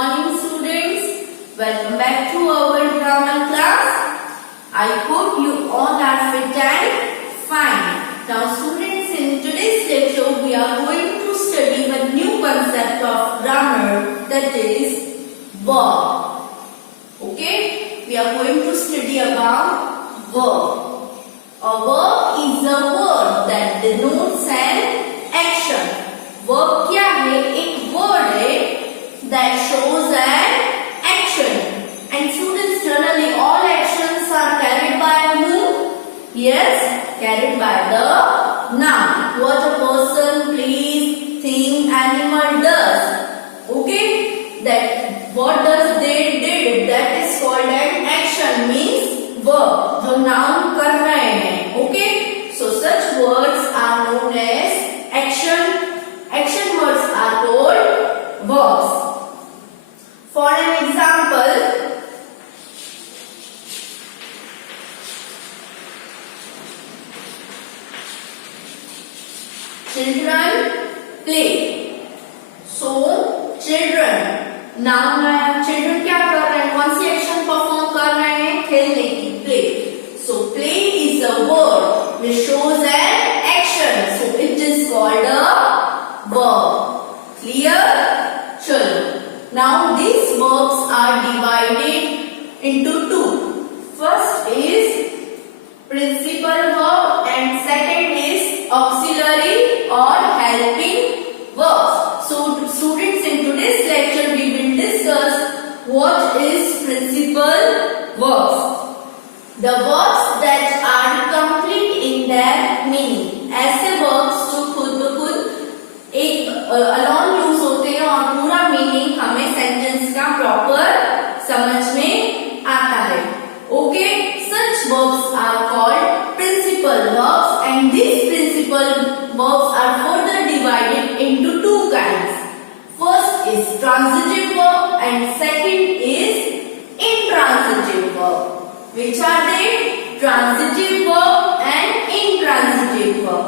morning students. Welcome back to our grammar class. I hope you all are fit and fine. Now students, in today's lecture we are going to study a new concept of grammar, that is verb. Okay, we are going to study about verb. A verb is a word that denotes an action. Verb क्या है? एक word है that shows an action. And students, generally all actions are carried by whom? Yes, carried by the noun. What a person, place, thing, animal does. Okay, that what does they did, that is called an action, means verb. जो noun कर रहे हैं. Okay, so such words are known as action. Action words are called verbs. For an example, children play. So children, noun है. Children क्या कर रहे हैं? कौन सी एक्शन परफॉर्म कर रहे हैं? खेलने की. Play. So play is a word which shows an action. So it is called a verb. Clear? चलो. Now these verbs are divided into two. First is principal verb and second is auxiliary or helping verbs. So students, in today's lecture we will discuss what is principal verbs. The verbs that are complete in their meaning. ऐसे verbs जो खुद ब खुद एक alone use होते हैं और पूरा मीनिंग हमें सेंटेंस का प्रॉपर समझ में आता है. Okay, such verbs are called principal verbs and these principal verbs are further divided into two kinds. First is transitive verb and second is intransitive verb. Which are they? Transitive verb and intransitive verb.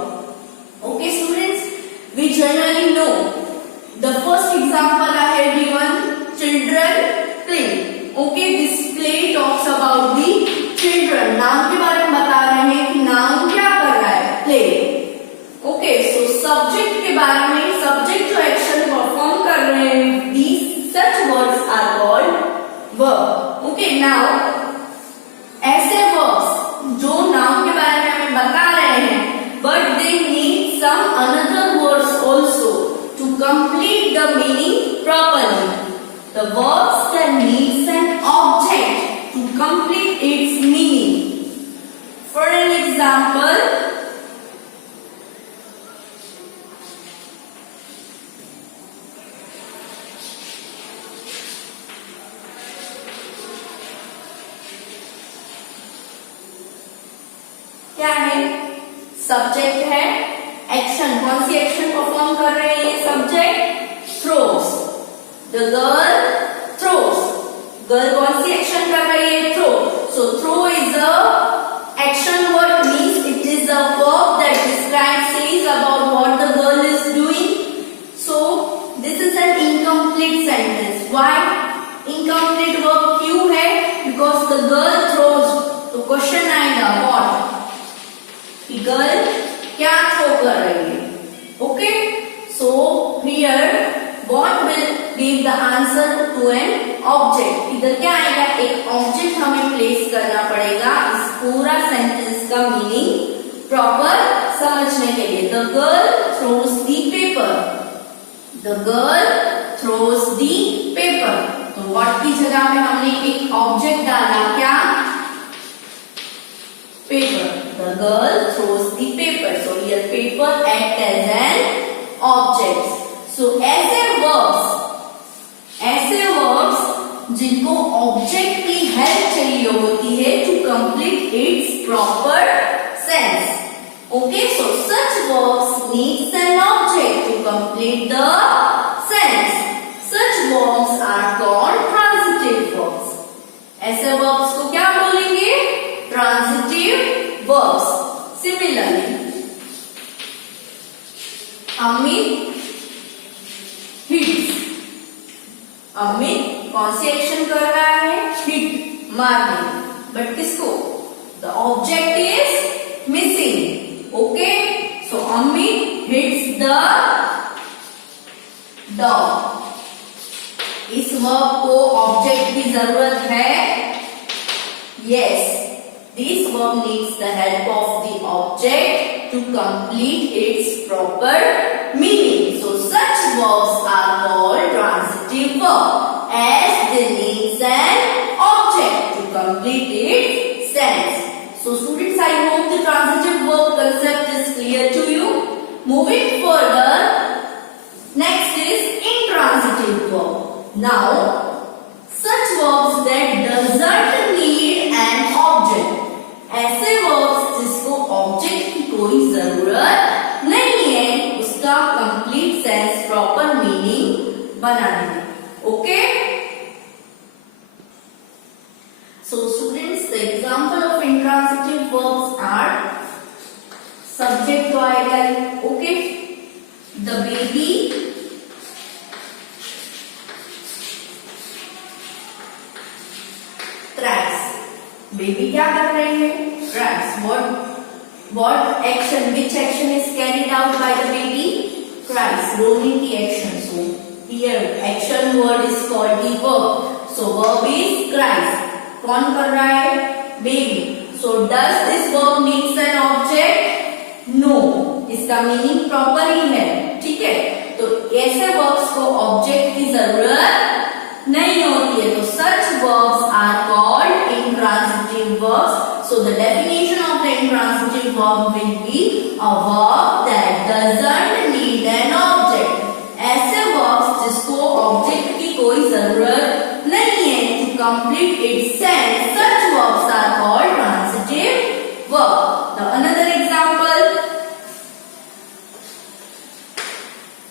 Okay students, we generally know the first example I have given, children play. Okay, this play talks about the children. नाम के बारे में बता रहे हैं कि नाम क्या कर रहा है? play. Okay, so subject के बारे में, subject जो एक्शन परफॉर्म कर रहे हैं, these such words are called verb. Okay, now ऐसे verbs जो नाम के बारे में हमें बता रहे हैं, but they need some another words also to complete the meaning properly. The verbs that needs an object to complete its meaning. For an example, क्या है? सब्जेक्ट है, एक्शन. कौन सी एक्शन परफॉर्म कर रहे हैं ये subject? Throws. The girl throws. Girl कौन सी एक्शन कर रही है? Throw. So throw is a action word, means it is a verb that describes says about what the girl is doing. So this is an incomplete sentence. Why incomplete verb क्यों है? Because the girl throws. तो question आएगा what, girl क्या throw कर रही है. Okay, so here what will give the answer to an object. इधर क्या आएगा? एक ऑब्जेक्ट हमें प्लेस करना पड़ेगा इस पूरा सेंटेंस का मीनिंग प्रॉपर समझने के लिए. The girl throws the paper. The girl throws the paper. तो व्हाट की जगह में हमने एक ऑब्जेक्ट डाला, क्या? Paper. The girl throws the paper. So here paper act as an object. So ऐसे verbs जिनको ऑब्जेक्ट की हेल्प चाहिए होती है to complete its proper sense. Okay, so such verbs needs an object to complete the sense. Such verbs are called transitive verbs. ऐसे verbs को क्या बोलेंगे? Transitive verbs. Similarly, Amit hits. Amit कौन सी एक्शन कर रहा है? हिट, मारने। बट किसको? The object is missing. Okay, so Amit hits the dog. इस वर्ब को ऑब्जेक्ट की जरूरत है? Yes, this verb needs the help of the object to complete its proper meaning. So such verbs are called transitive verb as they needs an object to complete its sense. So students, I hope the transitive verb concept is clear to you. Moving further, next is intransitive verb. Now, such verbs that doesn't need an object. ऐसे verbs जिसको object की कोई जरूरत नहीं है, उसका complete sense, proper meaning बनाने में. Okay? So students, the example of intransitive verbs are subject तो आएगा ही. Okay? The baby cries. Baby क्या कर रही है? Cries. What action? Which action is carried out by the baby? Cries. Roaring की action. So here action word is called the verb. So verb is cries. कौन कर रहा है? Baby. So does this verb needs an object? No. इसका meaning proper ही है. ठीक है, तो ऐसे verbs को ऑब्जेक्ट की जरूरत नहीं होती है, तो such verbs are called intransitive verbs. So the definition of the intransitive verb will be a verb that doesn't need an object. ऐसे verbs जिसको ऑब्जेक्ट की कोई जरूरत नहीं है to complete its sense, such verbs are called transitive verb. The another example,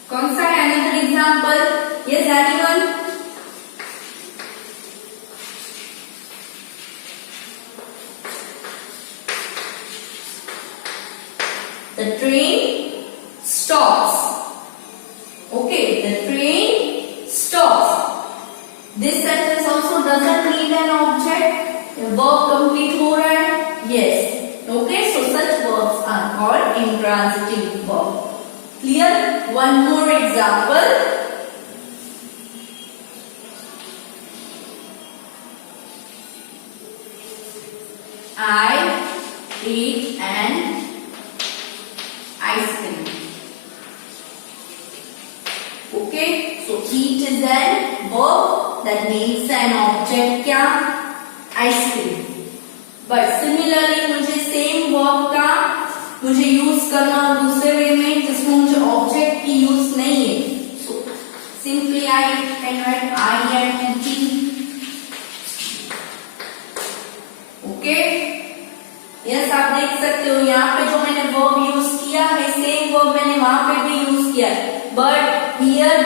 कौन सा है another example? Yes, anyone? The train stops. Okay, the train stops. This sentence also doesn't need an object. The verb complete हो रहा है. Yes. Okay, so such verbs are called intransitive verb. Clear? One more example. I eat an ice cream. Okay, so eat is an verb that needs an object. क्या? Ice cream. But similarly मुझे same verb का मुझे use करना दूसरे वे में जिसमें मुझे object की यूज नहीं है. So simply I can write I am eating. Okay, yes आप देख सकते हो यहाँ पे जो मैंने वर्ब यूज किया है सेम वर्ब मैंने वहां पे भी यूज किया, but here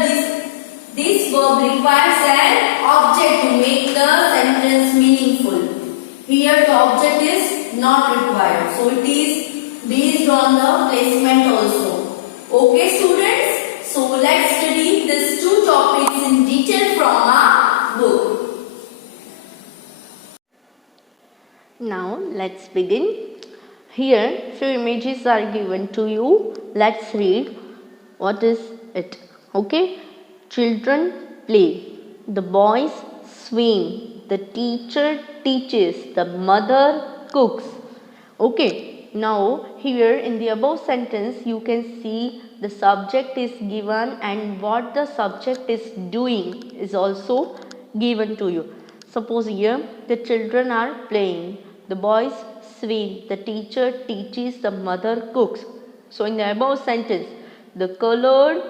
this verb requires an object to make the sentence meaningful. Here the object is not required, so it is based on the placement also. Okay students, so let's study this two topics in detail from our book. Now let's begin. Here few images are given to you. Let's read what is it. Okay, children play, the boys swing, the teacher teaches, the mother cooks. Okay, now here in the above sentence you can see the subject is given and what the subject is doing is also given to you. Suppose here the children are playing, the boys swing, the teacher teaches, the mother cooks. So in the above sentence, the colored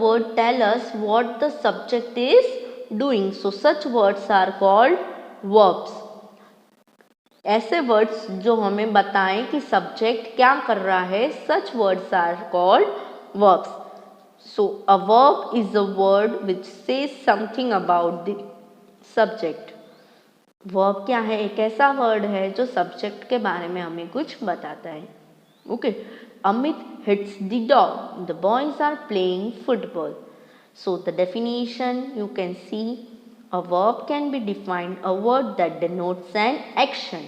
word tell us what the subject is doing. So such words are called verbs. ऐसे words जो हमें बताएं कि subject क्या कर रहा है, such words are called verbs. So a verb is a word which says something about the subject. Verb क्या है? एक ऐसा वर्ड है जो सब्जेक्ट के बारे में हमें कुछ बताता है. Okay, Amit hits the dog, the boys are playing football. So the definition you can see, a verb can be defined a word that denotes an action.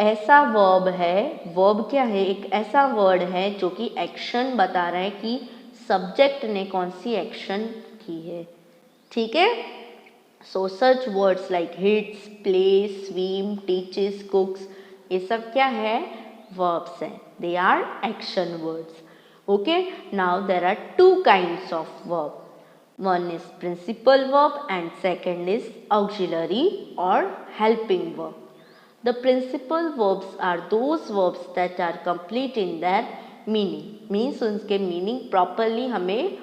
ऐसा वर्ब है, वर्ब क्या है, एक ऐसा वर्ड है जो कि एक्शन बता रहा है कि सब्जेक्ट ने कौन सी एक्शन की है, ठीक है। So such words like hits, play, swim, teaches, cooks, ये सब क्या है, वर्ब्स हैं, they are action words. Okay, now there are two kinds of verb, one is principal verb and second is auxiliary or helping verb. The principal verbs are those verbs that are complete in their meaning, means उनके meaning properly हमें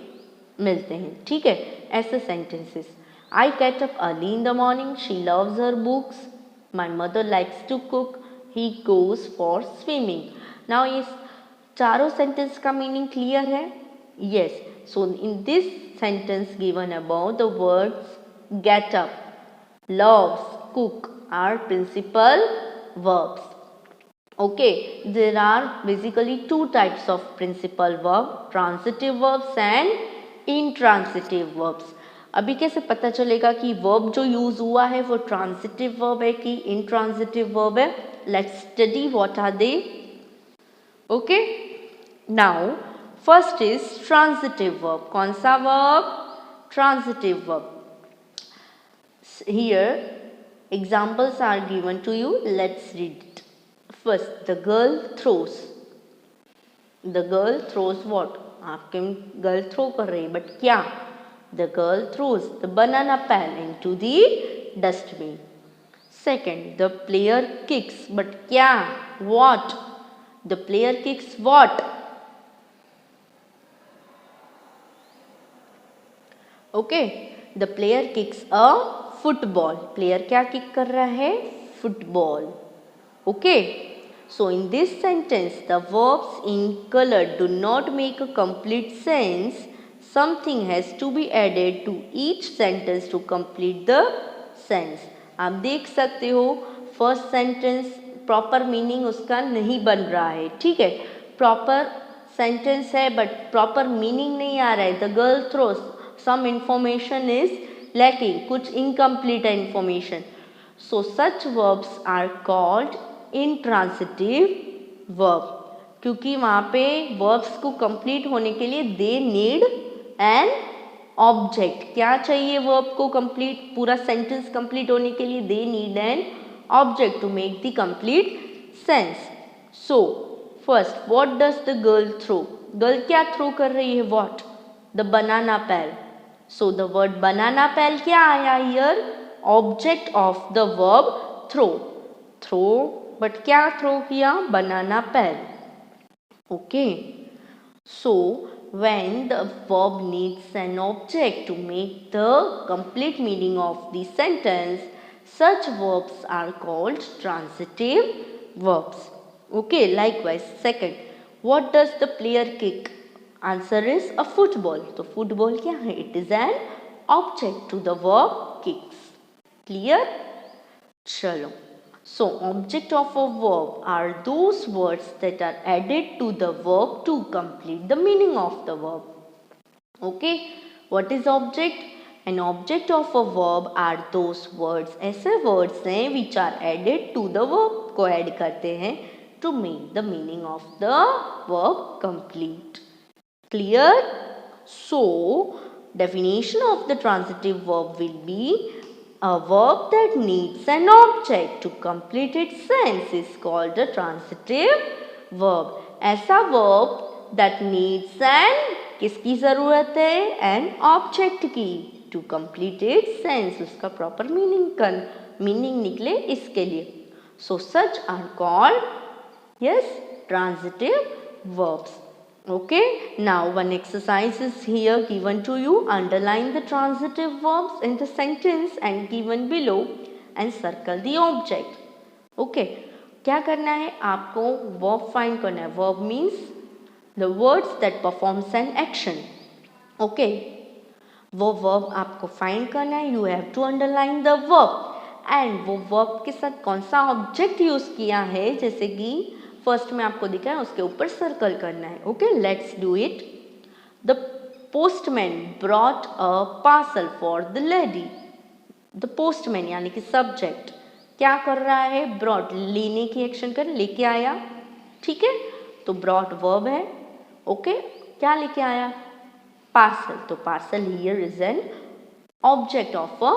मिलते हैं, ठीक है। ऐसे sentences, I get up early in the morning, she loves her books, my mother likes to cook, he goes for swimming. Now ये चारों sentence का meaning clear है? Yes. So in this sentence given above, the words get up, loves, cook are principal verbs. Okay, there are basically two types of principal verb, transitive verbs and intransitive verbs. अभी कैसे पता चलेगा कि verb जो use हुआ है वो transitive verb है कि intransitive verb है? Let's study what are they. Okay, now first is transitive verb. कौन सा verb? Transitive verb. Here examples are given to you. Let's read it. First, the girl throws. The girl throws what? आपके girl throw कर रही है, but क्या? The girl throws the banana peel into the dustbin. Second, the player kicks, but क्या? What? The player kicks what? Okay, the player kicks a football, player क्या kick कर रहा है? Football. Okay, so in this sentence the verbs in colour do not make a complete sense, something has to be added to each sentence to complete the sense. आप देख सकते हो first sentence proper meaning उसका नहीं बन रहा है, ठीक है, प्रॉपर सेंटेंस है बट प्रॉपर मीनिंग नहीं आ रहा है। The girl throws, some information is lacking, कुछ incomplete information. So such verbs are called intransitive verb, क्योंकि वहाँ पे verbs को complete होने के लिए they need an object. क्या चाहिए verb को complete, पूरा sentence complete होने के लिए they need an object to make the complete sense. So first, what does the girl throw? Girl क्या throw कर रही है? What? The banana peel. So the word banana peel क्या आया here? Object of the verb throw. Throw, but क्या throw किया? Banana peel. Okay. So when the verb needs an object to make the complete meaning of the sentence, such verbs are called transitive verbs. Okay. Likewise, second, what does the player kick? Answer is a football. तो football क्या है? It is an object to the verb kicks. Clear? चलो. So object of a verb are those words that are added to the verb to complete the meaning of the verb. Okay. What is object? An object of a verb are those words. ऐसे words हैं which are added to the verb, को add करते हैं to make the meaning of the verb complete. Clear? So definition of the transitive verb will be a verb that needs an object to complete its sense is called a transitive verb. ऐसा verb that needs an, किसकी जरूरत है? an object की, to complete its sense, उसका proper meaning निकले इसके लिए. So such are called, yes, transitive verbs. Okay, now one exercise is here given to you. Underline the transitive verbs in the sentence and given below and circle the object. Okay, क्या करना है आपको? verb find करना है. verb means the words that performs an action. Okay, वो verb आपको find करना है. You have to underline the verb and वो verb के साथ कौन सा object use किया है, जैसे कि फर्स्ट में आपको दिखा है उसके ऊपर सर्कल करना है. Okay, let's do it. The postman brought a parcel for the lady. The postman यानी कि सब्जेक्ट क्या कर रहा है, ब्रॉट लेने की एक्शन कर, लेके आया, ठीक है, तो ब्रॉट वर्ब है, ओके, क्या लेके आया, पार्सल, तो parcel here is an object of a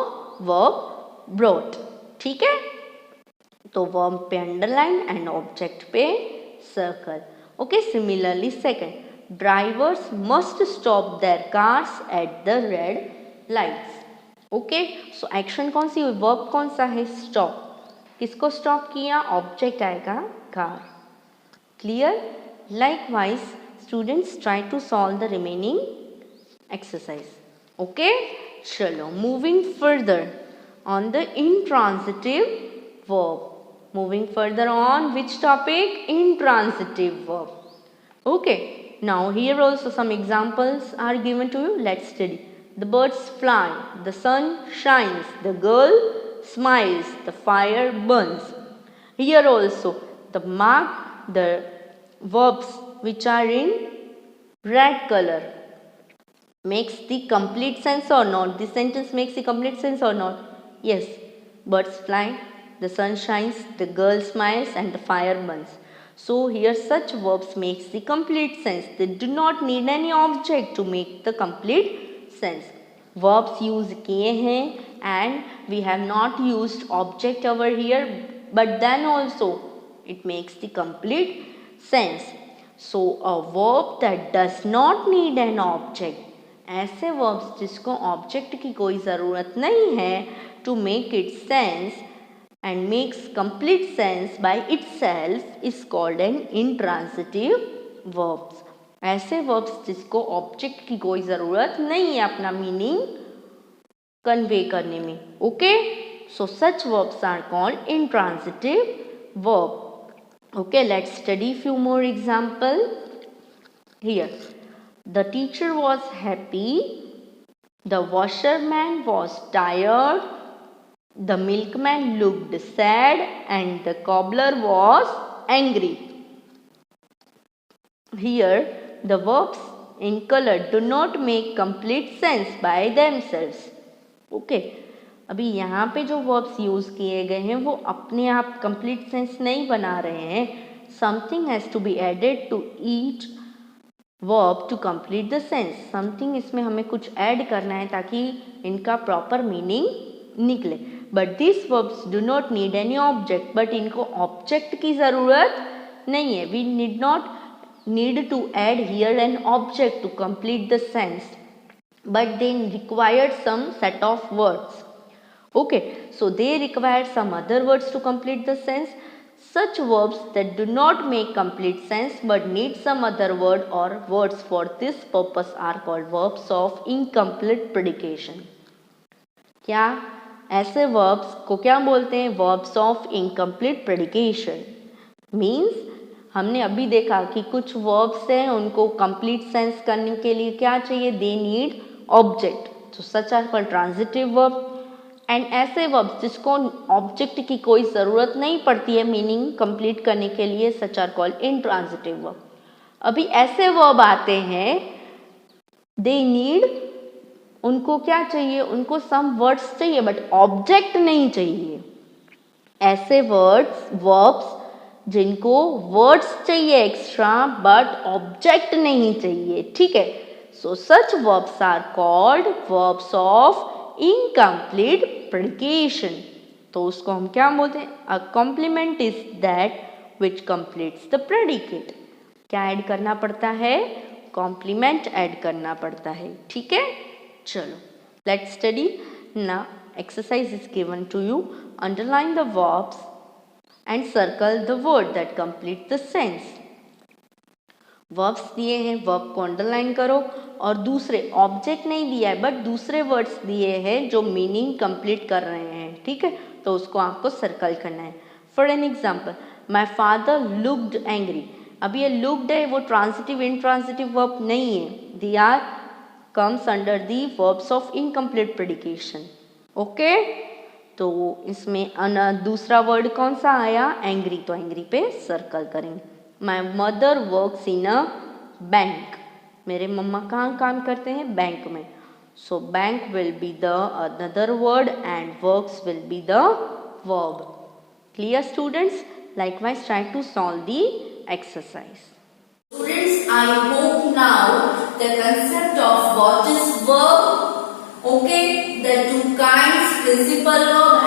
verb brought, ठीक है, तो वर्ब पे अंडरलाइन एंड ऑब्जेक्ट पे circle, okay. Similarly second, drivers must stop their cars at the red lights, okay. So action कौन सी हुई, वर्ब कौन सा है, स्टॉप, किसको स्टॉप किया, ऑब्जेक्ट आएगा car, clear. Likewise students try to solve the remaining exercise, okay. चलो moving further on the intransitive verb, moving further on which topic, intransitive verb, okay. Now here also some examples are given to you, let's study. The birds fly, the sun shines, the girl smiles, the fire burns. Here also the mark the verbs which are in red color makes the complete sense or not, the sentence makes the complete sense or not, yes, birds fly, the sun shines, the girl smiles and the fire burns. So here such verbs makes the complete sense. They do not need any object to make the complete sense. Verbs use किए हैं and we have not used object over here, but then also it makes the complete sense. So a verb that does not need an object, ऐसे verbs जिसको object की कोई ज़रूरत नहीं है to make it sense and makes complete sense by itself is called an intransitive verbs. ऐसे verbs जिसको object की कोई ज़रूरत नहीं है अपना meaning convey करने में, okay? So such verbs are called intransitive verb. Okay, let's study few more example. Here, the teacher was happy, the washerman was tired, the milkman looked sad and the cobbler was angry. Here the verbs in color do not make complete sense by themselves. Okay, अभी यहाँ पे जो verbs use किए गए हैं वो अपने आप complete sense नहीं बना रहे हैं. Something has to be added to each verb to complete the sense. Something इसमें हमें कुछ add करना है ताकि इनका proper meaning निकले. But these verbs do not need any object. But इनको object की ज़रूरत नहीं है. We need not need to add here an object to complete the sense. But they required some set of words. Okay, so they required some other words to complete the sense. Such verbs that do not make complete sense but need some other word or words for this purpose are called verbs of incomplete predication. क्या ऐसे verbs को क्या बोलते हैं, verbs of incomplete predication. Means हमने अभी देखा कि कुछ verbs हैं उनको complete sense करने के लिए क्या चाहिए, they need object. So such are called transitive verb. And ऐसे verbs जिसको object की कोई ज़रूरत नहीं पड़ती है meaning complete करने के लिए, such are called intransitive verb. अभी ऐसे verb आते हैं they need, उनको क्या चाहिए, उनको सम वर्ड्स चाहिए बट ऑब्जेक्ट नहीं चाहिए. ऐसे वर्ब्स जिनको वर्ड्स चाहिए एक्स्ट्रा बट ऑब्जेक्ट नहीं चाहिए, ठीक है. So such verbs are called verbs of incomplete predication. तो उसको हम क्या बोलते हैं, a complement is that which completes the predicate. क्या ऐड करना पड़ता है, कॉम्प्लीमेंट ऐड करना पड़ता है, ठीक है. चलो let's study now. Exercise is given to you. Underline the verbs and circle the word that complete the sense. Verbs दिए हैं, verb को underline करो और दूसरे object नहीं दिया है बट दूसरे words दिए हैं जो meaning complete कर रहे हैं, ठीक है, तो उसको आपको circle करना है. For an example, my father looked angry. अब ये looked है वो transitive intransitive verb नहीं है, they are comes under the verbs of incomplete predication. Okay, तो इसमें दूसरा वर्ड कौन सा आया, एंग्री, तो एंग्री पे सर्कल करेंगे. My mother works in a bank. मेरे मम्मा कहाँ काम करते हैं? बैंक में. So bank will be the another word and works will be the verb. Clear students? Likewise try to solve the exercise. Students, I hope now the concept of what is verb, okay, the two kinds, principal verb